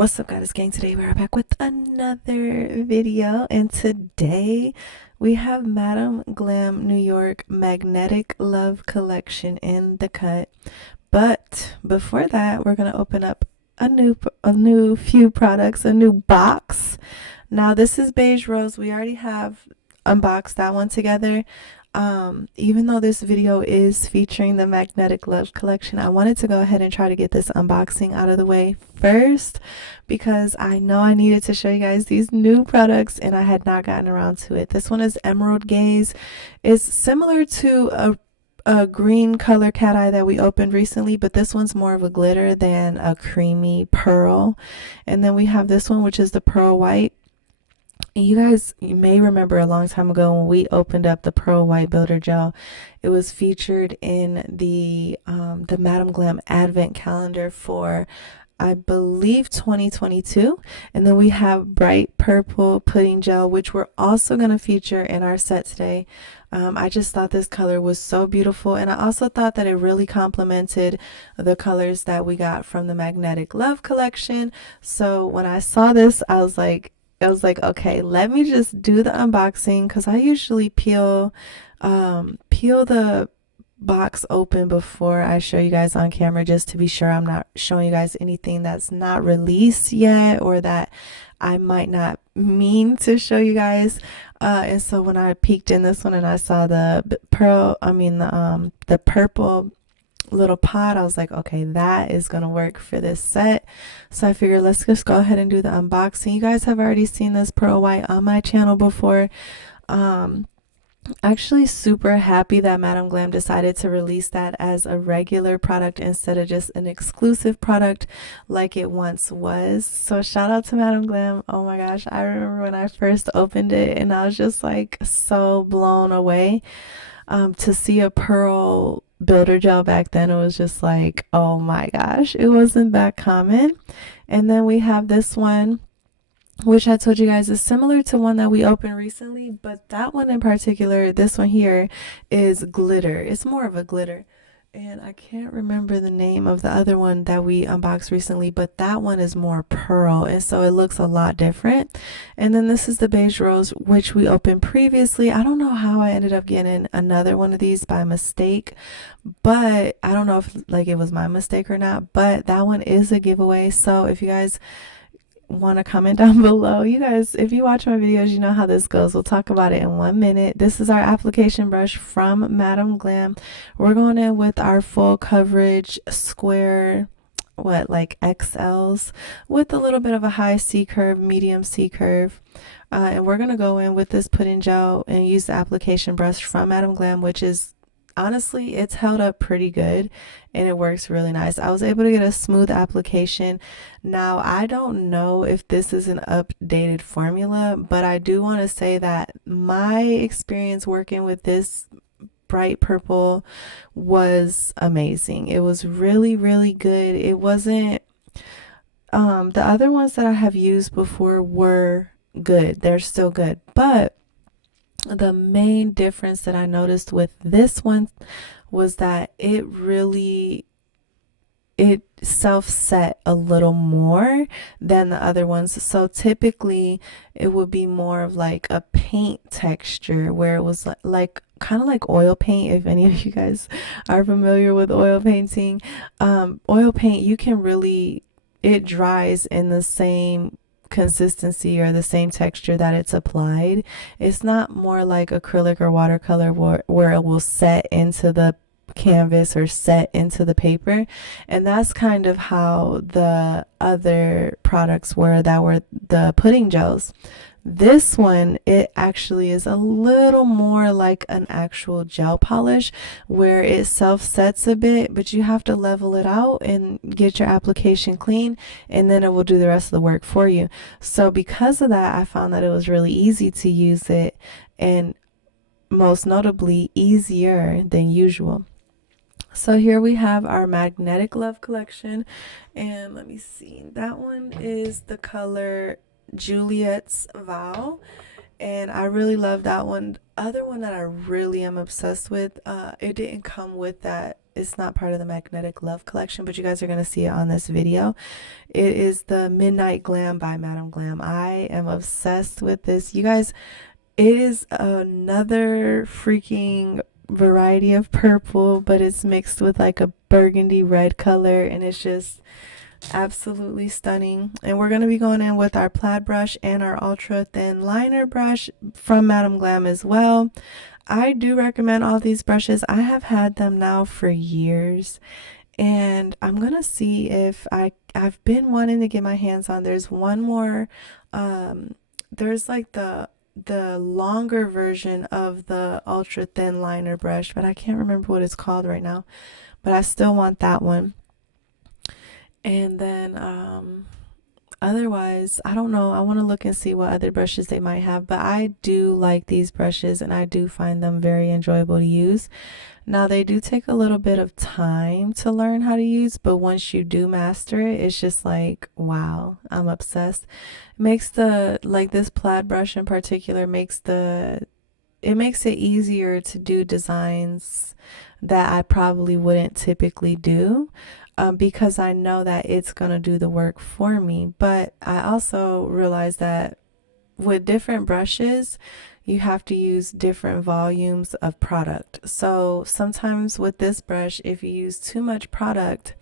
What's up, guys? Gang? Today we're back with another video, and today we have Madam Glam New York Magnetic Love Collection in the cut. But before that, we're gonna open up a new few products, a new box. Now this is Beige Rose. We already have unboxed that one together. Even though this video is featuring the Magnetic Love collection, I wanted to go ahead and try to get this unboxing out of the way first because I know I needed to show you guys these new products and I had not gotten around to it. This one is Emerald Gaze. It's similar to a green color cat eye that we opened recently, but this one's more of a glitter than a creamy pearl. And then we have this one, which is the pearl white. You may remember a long time ago when we opened up the Pearl White Builder Gel. It was featured in the Madam Glam Advent Calendar for, I believe, 2022. And then we have Bright Purple Pudding Gel, which we're also going to feature in our set today. I just thought this color was so beautiful, and I also thought that it really complemented the colors that we got from the Magnetic Love collection. So when I saw this, I was like, okay, let me just do the unboxing because I usually peel the box open before I show you guys on camera, just to be sure I'm not showing you guys anything that's not released yet or that I might not mean to show you guys. And so when I peeked in this one and I saw the purple little pot, I was like, okay, that is gonna work for this set. So I figured let's just go ahead and do the unboxing. You guys have already seen this pearl white on my channel before. Actually super happy that Madam Glam decided to release that as a regular product instead of just an exclusive product like it once was. So shout out to Madam Glam. Oh my gosh, I remember when I first opened it and I was just like so blown away. To see a pearl builder gel back then, it was just like, oh my gosh, it wasn't that common. And then we have this one, which I told you guys is similar to one that we opened recently, but that one in particular, this one here, is glitter. It's more of a glitter. And I can't remember the name of the other one that we unboxed recently, but that one is more pearl, and so it looks a lot different. And then this is the Beige Rose, which we opened previously. I don't know how I ended up getting another one of these by mistake, but I don't know if like it was my mistake or not, but that one is a giveaway. So if you guys want to comment down below, you guys, if you watch my videos, you know how this goes. We'll talk about it in 1 minute. This is our application brush from Madam Glam. We're going in with our full coverage square, like XLs, with a little bit of a high C curve, medium C curve. And we're going to go in with this pudding gel and use the application brush from Madam Glam, which is honestly, it's held up pretty good and it works really nice. I was able to get a smooth application. Now, I don't know if this is an updated formula, but I do want to say that my experience working with this bright purple was amazing. It was really, really good. It wasn't, the other ones that I have used before were good. They're still good, but the main difference that I noticed with this one was that it self-set a little more than the other ones. So typically it would be more of like a paint texture where it was like kind of like oil paint. If any of you guys are familiar with oil painting, oil paint, you can really, it dries in the same consistency or the same texture that it's applied. It's not more like acrylic or watercolor where it will set into the canvas or set into the paper. And that's kind of how the other products were that were the pudding gels. This one, it actually is a little more like an actual gel polish where it self-sets a bit, but you have to level it out and get your application clean, and then it will do the rest of the work for you. So because of that, I found that it was really easy to use it, and most notably easier than usual. So here we have our Magnetic Love collection, and let me see, that one is the color Juliet's Vow, and I really love that one. Other one that I really am obsessed with, it didn't come with that. It's not part of the Magnetic Love collection, but you guys are going to see it on this video. It is the Midnight Glam by Madam Glam. I am obsessed with this. You guys, it is another freaking variety of purple, but it's mixed with like a burgundy red color, and it's just absolutely stunning. And we're going to be going in with our plaid brush and our ultra thin liner brush from Madam Glam as well. I do recommend all these brushes. I have had them now for years, and I'm gonna see if I've been wanting to get my hands on. There's one more, there's like the longer version of the ultra thin liner brush, but I can't remember what it's called right now, but I still want that one. And then otherwise, I don't know. I want to look and see what other brushes they might have, but I do like these brushes and I do find them very enjoyable to use. Now, they do take a little bit of time to learn how to use, but once you do master it, it's just like, wow, I'm obsessed. It makes like this plaid brush in particular it makes it easier to do designs that I probably wouldn't typically do, because I know that it's going to do the work for me. But I also realize that with different brushes, you have to use different volumes of product. So sometimes with this brush, if you use too much product,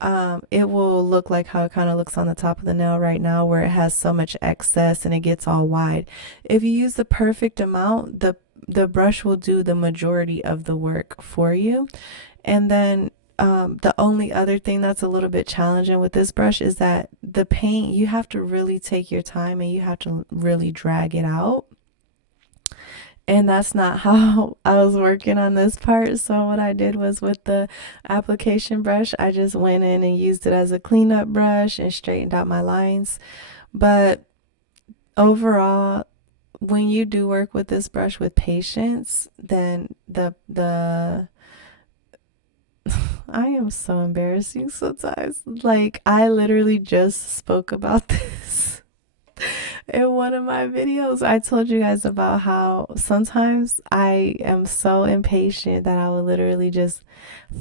it will look like how it kind of looks on the top of the nail right now, where it has so much excess and it gets all wide. If you use the perfect amount, the brush will do the majority of the work for you. And then the only other thing that's a little bit challenging with this brush is that the paint, you have to really take your time and you have to really drag it out. And that's not how I was working on this part. So what I did was, with the application brush, I just went in and used it as a cleanup brush and straightened out my lines. But overall, when you do work with this brush with patience, then the I am so embarrassing sometimes. Like, I literally just spoke about this in one of my videos. I told you guys about how sometimes I am so impatient that I will literally just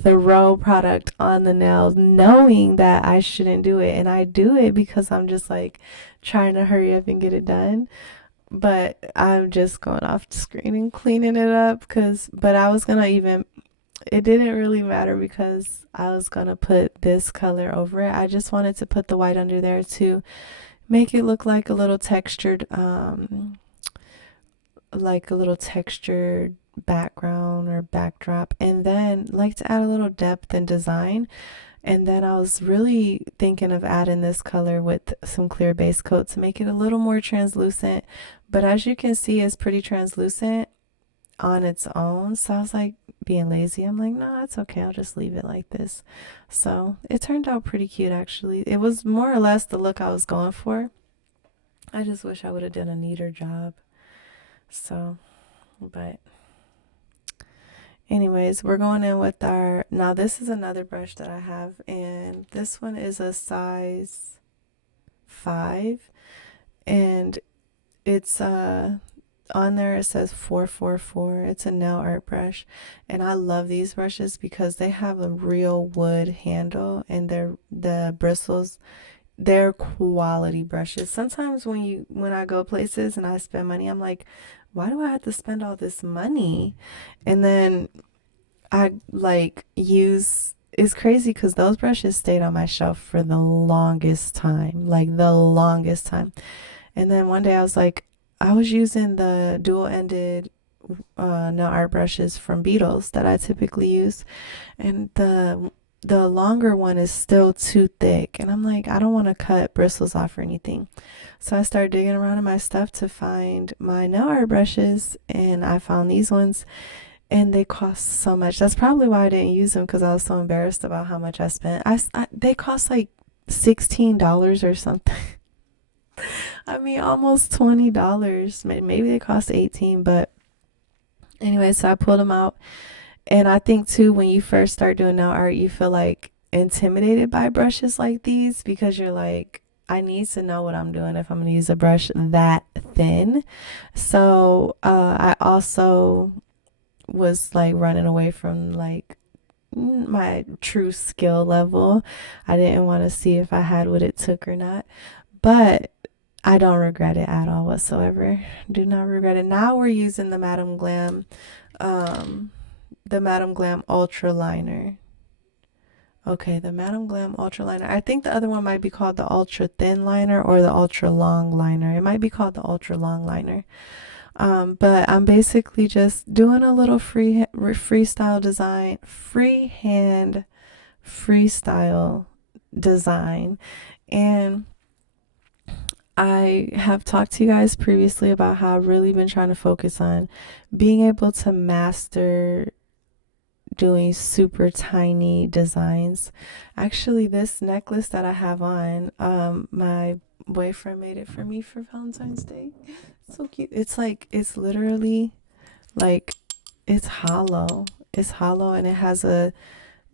throw product on the nails knowing that I shouldn't do it. And I do it because I'm just like trying to hurry up and get it done. But I'm just going off the screen and cleaning it up, but I was gonna even, it didn't really matter because I was gonna put this color over it. I just wanted to put the white under there to make it look like a little textured, background or backdrop, and then like to add a little depth and design. And then I was really thinking of adding this color with some clear base coat to make it a little more translucent. But as you can see, it's pretty translucent on its own. So I was like, being lazy, I'm like, no, it's okay. I'll just leave it like this. So it turned out pretty cute, actually. It was more or less the look I was going for. I just wish I would have done a neater job. So, but anyways, we're going in with our, now this is another brush that I have, and this one is a size 5, and it's on there it says 444. It's a nail art brush, and I love these brushes because they have a real wood handle, and the bristles, they're quality brushes. Sometimes when I go places and I spend money, I'm like, why do I have to spend all this money? And then I like use, it's crazy because those brushes stayed on my shelf for the longest time, like the longest time. And then one day I was like, I was using the dual-ended nail art brushes from Beetles that I typically use, and the longer one is still too thick, and I'm like, I don't want to cut bristles off or anything. So I started digging around in my stuff to find my nail art brushes, and I found these ones, and they cost so much. That's probably why I didn't use them, because I was so embarrassed about how much I spent. They cost like $16 or something. I mean, almost $20. Maybe they cost 18, but anyway, so I pulled them out. And I think too, when you first start doing nail art, you feel like intimidated by brushes like these because you're like, I need to know what I'm doing if I'm going to use a brush that thin. So I also was like running away from like my true skill level. I didn't want to see if I had what it took or not. But I don't regret it at all whatsoever. Do not regret it. Now we're using um, the Madam Glam Ultra Liner. Okay, the Madam Glam Ultra Liner. I think the other one might be called the Ultra Thin Liner or the Ultra Long Liner. It might be called the Ultra Long Liner. But I'm basically just doing a little freestyle design, freehand freestyle design. And I have talked to you guys previously about how I've really been trying to focus on being able to master doing super tiny designs. Actually, this necklace that I have on, my boyfriend made it for me for Valentine's Day. It's so cute. It's like, it's literally like, it's hollow. It's hollow and it has a,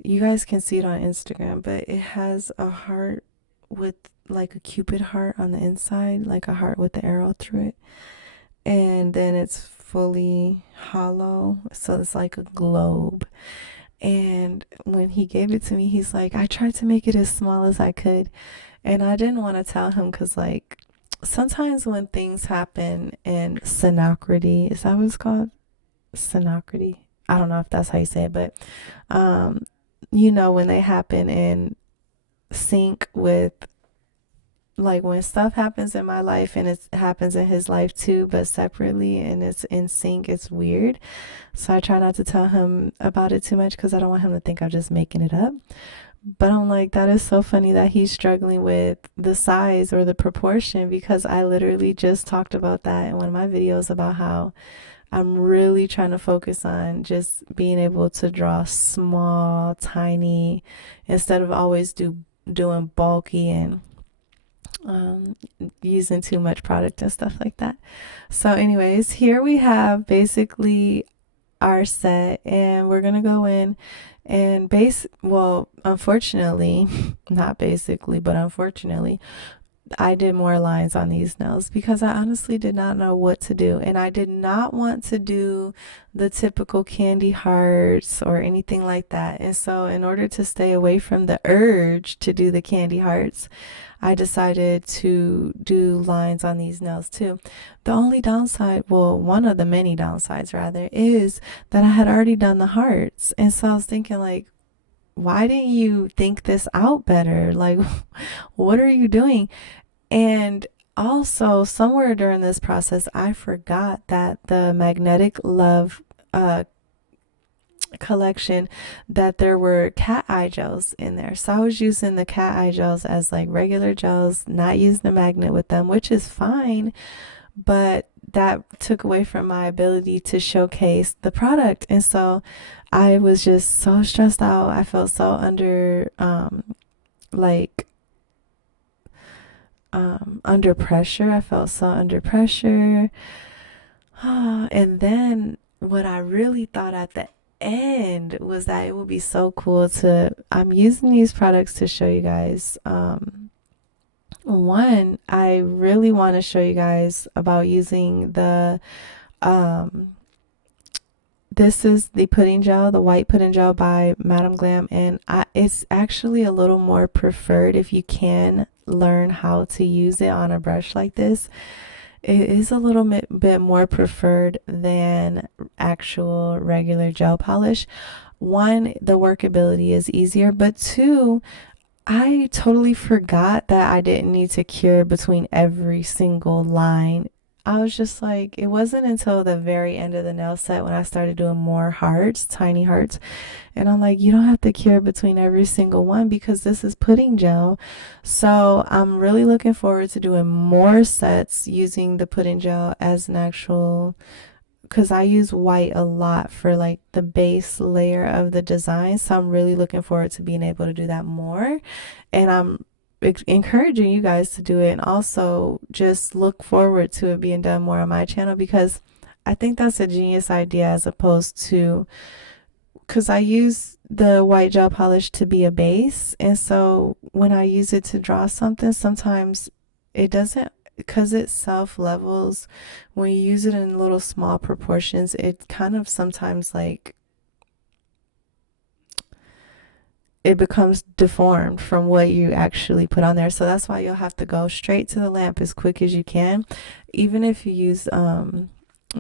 you guys can see it on Instagram, but it has a heart with like a cupid heart on the inside, like a heart with the arrow through it. And then it's fully hollow, so it's like a globe. And when he gave it to me, he's like, I tried to make it as small as I could. And I didn't want to tell him because, like, sometimes when things happen in synchronicity, is that what it's called? Synchronicity. I don't know if that's how you say it, but um, when they happen in sync with, like, when stuff happens in my life and it happens in his life too, but separately and it's in sync, it's weird. So I try not to tell him about it too much because I don't want him to think I'm just making it up. But I'm like, that is so funny that he's struggling with the size or the proportion because I literally just talked about that in one of my videos about how I'm really trying to focus on just being able to draw small, tiny, instead of always doing bulky and um, using too much product and stuff like that. So, anyways, here we have basically our set, and we're gonna go in and well, unfortunately, not basically, but unfortunately, I did more lines on these nails because I honestly did not know what to do. And I did not want to do the typical candy hearts or anything like that. And so, in order to stay away from the urge to do the candy hearts, I decided to do lines on these nails too. The only downside, well, one of the many downsides rather, is that I had already done the hearts. And so I was thinking, like, why didn't you think this out better? Like, what are you doing? And also, somewhere during this process, I forgot that the Magnetic Love uh, collection, that there were cat eye gels in there. So I was using the cat eye gels as like regular gels, not using the magnet with them, which is fine, but that took away from my ability to showcase the product. And so I was just so stressed out. I felt so like under pressure. I felt so under pressure. And then what I really thought at the end was that it would be so cool to, I'm using these products to show you guys. One, I really want to show you guys about using the, um, this is the pudding gel, the white pudding gel by Madam Glam, and it's actually a little more preferred if you can learn how to use it on a brush like this. It is a little bit more preferred than actual regular gel polish. One, the workability is easier, but two, I totally forgot that I didn't need to cure between every single line. I was just like, it wasn't until the very end of the nail set when I started doing more hearts, tiny hearts. And I'm like, you don't have to cure between every single one because this is pudding gel. So I'm really looking forward to doing more sets using the pudding gel as an actual, because I use white a lot for like the base layer of the design. So I'm really looking forward to being able to do that more. And I'm encouraging you guys to do it, and also just look forward to it being done more on my channel because I think that's a genius idea as opposed to because I use the white gel polish to be a base, and so when I use it to draw something, sometimes it doesn't, because it self levels. When you use it in little small proportions, it kind of sometimes like it becomes deformed from what you actually put on there. So that's why you'll have to go straight to the lamp as quick as you can, even if you use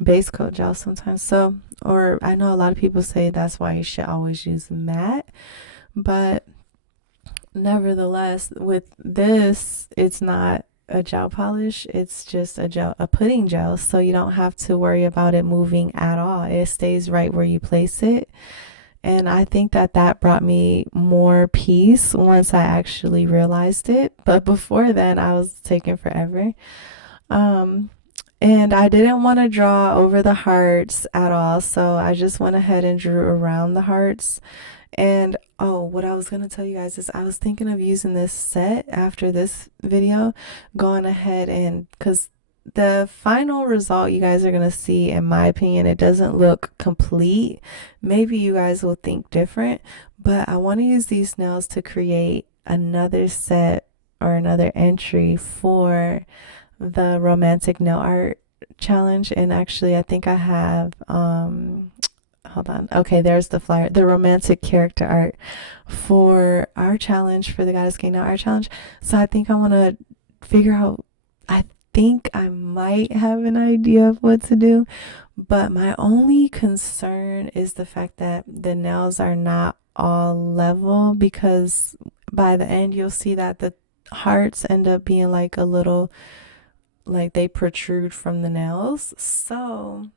base coat gel sometimes. So, or I know a lot of people say that's why you should always use matte, but nevertheless, with this, it's not a gel polish, it's just a pudding gel, so you don't have to worry about it moving at all. It stays right where you place it. And I think that that brought me more peace once I actually realized it. But before then, I was taking forever. Um, and I didn't want to draw over the hearts at all. So I just went ahead and drew around the hearts. And oh, what I was going to tell you guys is I was thinking of using this set after this video, going ahead and because the final result you guys are going to see, in my opinion, it doesn't look complete. Maybe you guys will think different, but I want to use these nails to create another set or another entry for the romantic nail art challenge. And actually, I think I have hold on. Okay, there's the flyer. The romantic character art for our challenge, for the Goddess Gang Nail Art Challenge. So I think I want to figure out, I think I might have an idea of what to do, but my only concern is the fact that the nails are not all level, because by the end you'll see that the hearts end up being like a little, like they protrude from the nails. So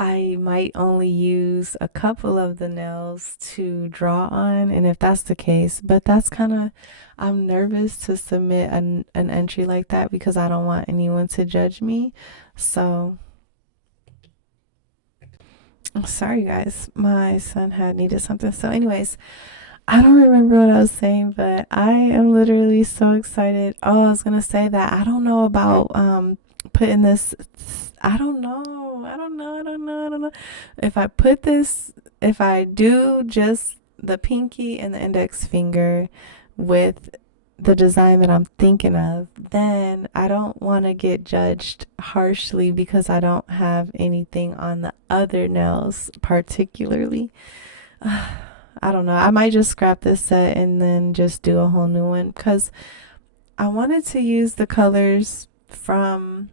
I might only use a couple of the nails to draw on, and if that's the case, but that's kind of, I'm nervous to submit an entry like that because I don't want anyone to judge me. So, sorry guys, my son had needed something. So, anyways, I don't remember what I was saying, but I am literally so excited. Oh, I was gonna say that I don't know about putting this. I don't know. I don't know. I don't know. I don't know. If I put this, if I do just the pinky and the index finger with the design that I'm thinking of, then I don't want to get judged harshly because I don't have anything on the other nails particularly. I don't know. I might just scrap this set and then just do a whole new one because I wanted to use the colors from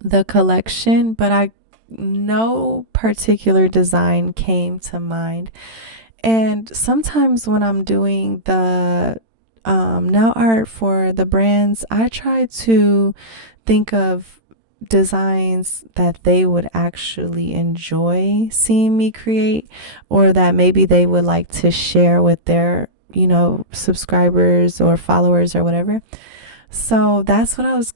the collection, but no particular design came to mind. And sometimes when I'm doing the nail art for the brands, I try to think of designs that they would actually enjoy seeing me create, or that maybe they would like to share with their, subscribers or followers or whatever. So that's what I was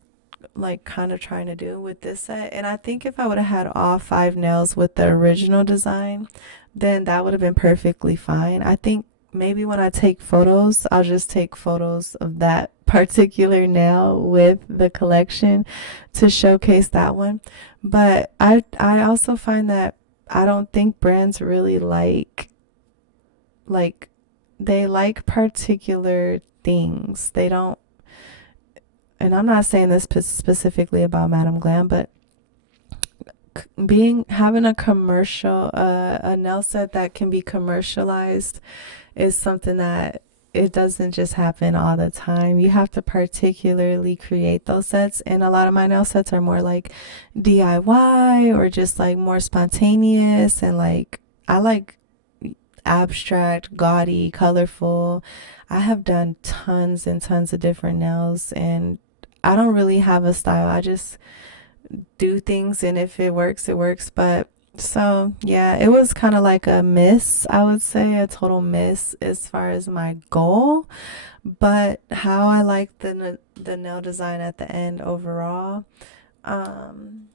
like kind of trying to do with this set. And I think if I would have had all 5 nails with the original design, then that would have been perfectly fine. I think maybe when I take photos, I'll just take photos of that particular nail with the collection to showcase that one. But I also find that I don't think brands really like they like particular things. They don't, and I'm not saying this specifically about Madam Glam, but having a commercial, a nail set that can be commercialized is something that it doesn't just happen all the time. You have to particularly create those sets, and a lot of my nail sets are more like DIY or just like more spontaneous, and like I like abstract, gaudy, colorful. I have done tons and tons of different nails, and I don't really have a style. I just do things, and if it works, it works. But so yeah, it was kind of like a miss, I would say, a total miss as far as my goal. But how I like the nail design at the end overall, um,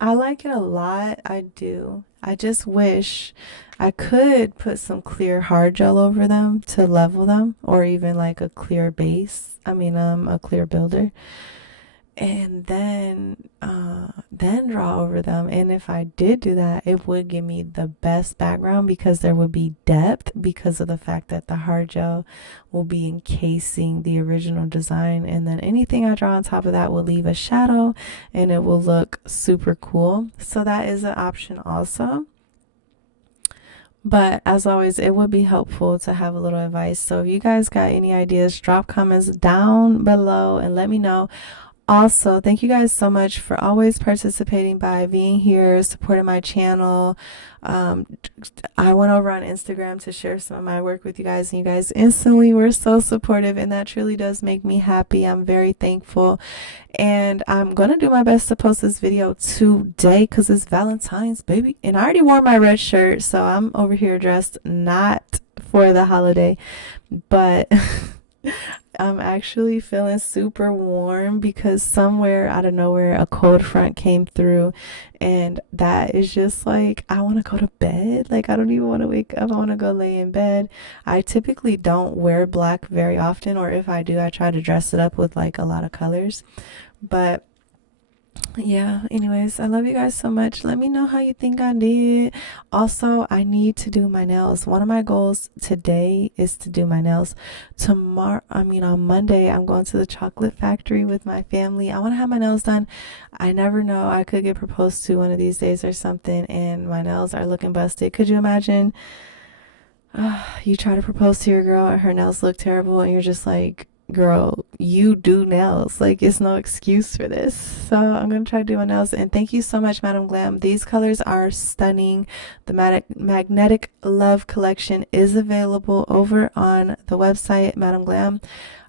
I like it a lot. I do. I just wish I could put some clear hard gel over them to level them, or even like a clear base. I mean, a clear builder. And then then draw over them. And if I did do that, it would give me the best background because there would be depth because of the fact that the hard gel will be encasing the original design, and then anything I draw on top of that will leave a shadow and it will look super cool. So that is an option also. But as always, it would be helpful to have a little advice. So if you guys got any ideas, drop comments down below and let me know. Also, thank you guys so much for always participating by being here, supporting my channel. I went over on Instagram to share some of my work with you guys, and you guys instantly were so supportive, and that truly does make me happy. I'm very thankful, and I'm gonna do my best to post this video today because it's Valentine's, baby, and I already wore my red shirt, so I'm over here dressed not for the holiday, but I'm actually feeling super warm because somewhere out of nowhere a cold front came through, and that is just like, I want to go to bed. Like, I don't even want to wake up. I want to go lay in bed. I typically don't wear black very often, or if I do, I try to dress it up with like a lot of colors. But yeah, anyways, I love you guys so much. Let me know how you think I did. Also, I need to do my nails. One of my goals today is to do my nails. On Monday, I'm going to the chocolate factory with my family. I want to have my nails done. I never know, I could get proposed to one of these days or something, and my nails are looking busted. Could you imagine? You try to propose to your girl and her nails look terrible, and you're just like, girl, you do nails. Like, it's no excuse for this. So I'm gonna try to do my nails. And thank you so much, Madam Glam. These colors are stunning. The Magnetic Love collection is available over on the website, Madam Glam.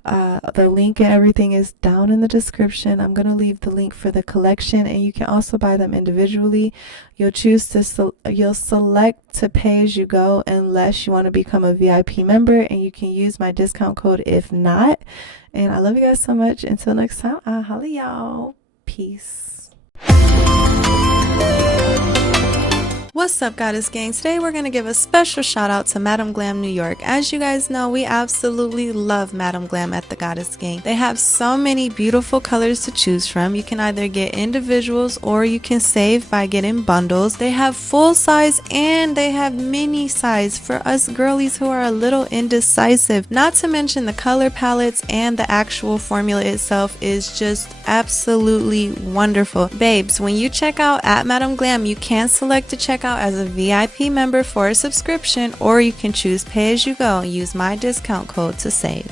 The link and everything is down in the description. I'm going to leave the link for the collection, and you can also buy them individually. You'll select to pay as you go unless you want to become a VIP member, and you can use my discount code if not. And I love you guys so much. Until next time, I'll holla y'all. Peace. What's up, Goddess Gang? Today we're going to give a special shout out to Madam Glam New York. As you guys know, we absolutely love Madam Glam at the Goddess Gang. They have so many beautiful colors to choose from. You can either get individuals or you can save by getting bundles. They have full size and they have mini size for us girlies who are a little indecisive. Not to mention the color palettes and the actual formula itself is just absolutely wonderful. Babes, when you check out at Madam Glam, you can select to check out as a VIP member for a subscription, or you can choose pay as you go and use my discount code to save.